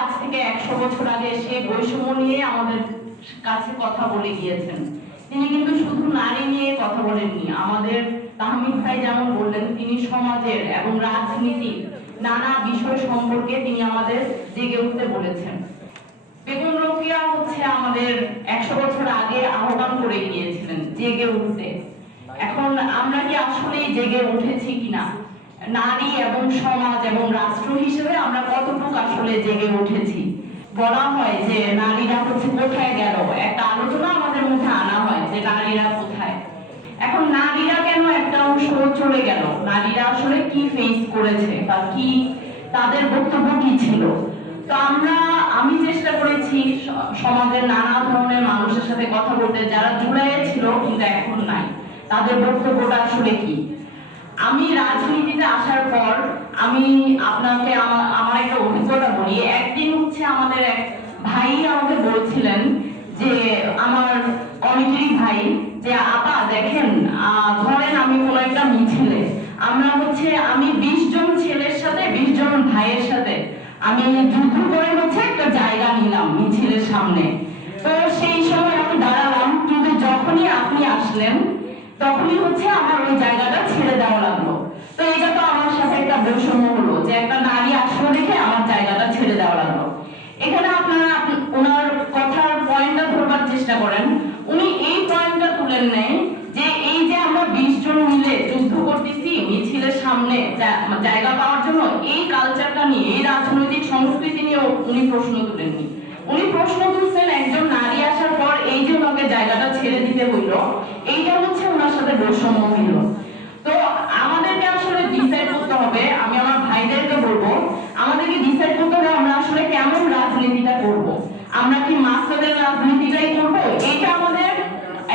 আজ থেকে 100 বছর আগে সেই বৈষম্য নিয়ে আমাদের কাছে কথা বলে গিয়েছেন। তিনি কিন্তু শুধু নারী নিয়ে কথা বলেননি। আমাদের তাহমিদ ভাই যেমন বললেন, তিনি সমাজের এবং রাজনীতির নানা বিষয় সম্পর্কে তিনি আমাদের জেগে উঠতে বলেছেন। বেগম রোকেয়া আমাদের 100 বছর আগে আহ্বান করে গিয়েছিলেন জেগে উঠতে। এখন আমরা কি আসলেই জেগে উঠেছি কিনা, নারী এবং সমাজ এবং রাষ্ট্র হিসেবে আমরা কতটুকু আসলে জেগে উঠেছি? বলা হয় যে নারীরা কোথায় গেল, একটা আলোচনা আমাদের মধ্যে আনা হয় যে নারীরা কোথায়। এখন নারীরা কেন একটা অংশ চলে গেল, নারীরা আসলে কি ফেস করেছে বা কি তাদের বক্তব্য কি ছিল? তো আমি চেষ্টা করেছি সমাজের নানা ধরনের মানুষের সাথে কথা বলতে, যারা জুড়াইয়ে ছিল কিন্তু এখন নাই, তাদের বক্তব্যটা আসলে কি। আমি রাজনীতিতে আসার পর আমি আপনাকে আমার একটা অভিজ্ঞতা বলি। একদিন আমাদের এক ভাই আমাকে বলছিলেন যে, আমার কমিটির ভাই, যে আপা দেখেন, ধরেন আমি কোন একটা মিছিলে আমি 20 জন ছেলের সাথে 20 জন ভাইয়ের সাথে আমি যুদ্ধ করে একটা জায়গা নিলাম মিছিলের সামনে। তো সেই সময় আমি দাঁড়ালাম, কিন্তু যখনই আপনি আসলেন তখনই আমার ওই জায়গাটা ছেড়ে দেওয়া লাগলো। তো এটা তো আমার সাথে একটা বৈষম্য হলো, যে একটা নারী আসলো দেখে আমার জায়গাটা ছেড়ে দেওয়া লাগলো। এখানে আপনারা ওনার কথার পয়েন্টটা ধরবার চেষ্টা করেন। উনি এই পয়েন্টটা তুলেন নেই যে এই যে আমরা 20 জন মিলে যুদ্ধ করতেছি মিছিলের সামনে জায়গা পাওয়ার জন্য, এই কালচারটা নিয়ে, এই রাজনৈতিক সংস্কৃতি নিয়ে উনি প্রশ্ন তুলেননি। উনি প্রশ্ন তুলছেন একজন নারী আসার পর এই যে ওনাকে জায়গাটা ছেড়ে দিতে হইল, এইটা ওনার সাথে বৈষম্য হইল। তো আমাদেরকে আসলে ডিসাইড করতে হবে, আমি আমার ভাইদেরকে বলবো, আমাদেরকে ডিসাইড করতে হবে আমরা আসলে কেমন রাজনীতিটা করব। আমরা কি মাসেলের রাজনীতিটাই করব? এটা আমাদের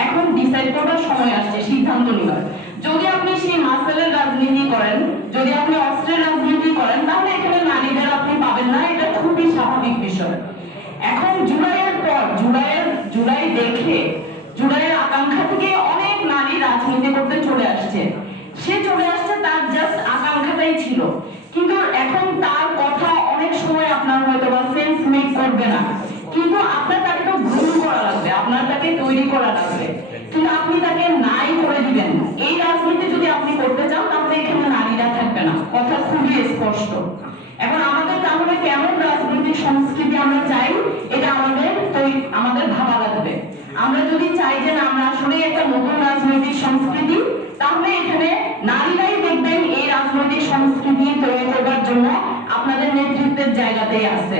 এখন ডিসাইড করার সময় আসছে, সিদ্ধান্ত নেওয়ার। যদি আপনি সেই মাসেলের রাজনীতি করেন, যদি আপনি অস্ত্রের রাজনীতি করেন, তাহলে এখানে নারীদের আপনি পাবেন না, এটা খুবই স্বাভাবিক বিষয়। এখন জুলাইয়ের পর জুলাইয়ের আকাঙ্ক্ষা থেকে অনেক নারী রাজনীতি করতে চলে আসছে। সে চলে আসছে, তার জাস্ট আকাঙ্ক্ষাটাই ছিল, কিন্তু এখন তার কথা অনেক সময় আপনার হয়তো বা সেন্স মেক করবে না, কিন্তু আপনার তাকে তো গ্রহণ করা লাগবে, আপনার তাকে তৈরি করা লাগবে, কিন্তু আপনি তাকে নাই করে দিবেন। এই রাজনীতি যদি আপনি করতে চান, তাহলে এখানে নারীরা থাকবে না, কথা খুবই স্পষ্ট। এখন আমাদের তাহলে কেমন রাজনৈতিক সংস্কৃতি আমরা চাই, এটা আমাদের ভাবা লাগবে। আমরা যদি চাই যে আমরা আসলে একটা নতুন রাজনৈতিক সংস্কৃতি, তাহলে এখানে নারীরাই দেখবেন এই রাজনৈতিক সংস্কৃতি তৈরি করবার জন্য আপনাদের নেতৃত্বের জায়গাতেই আছে।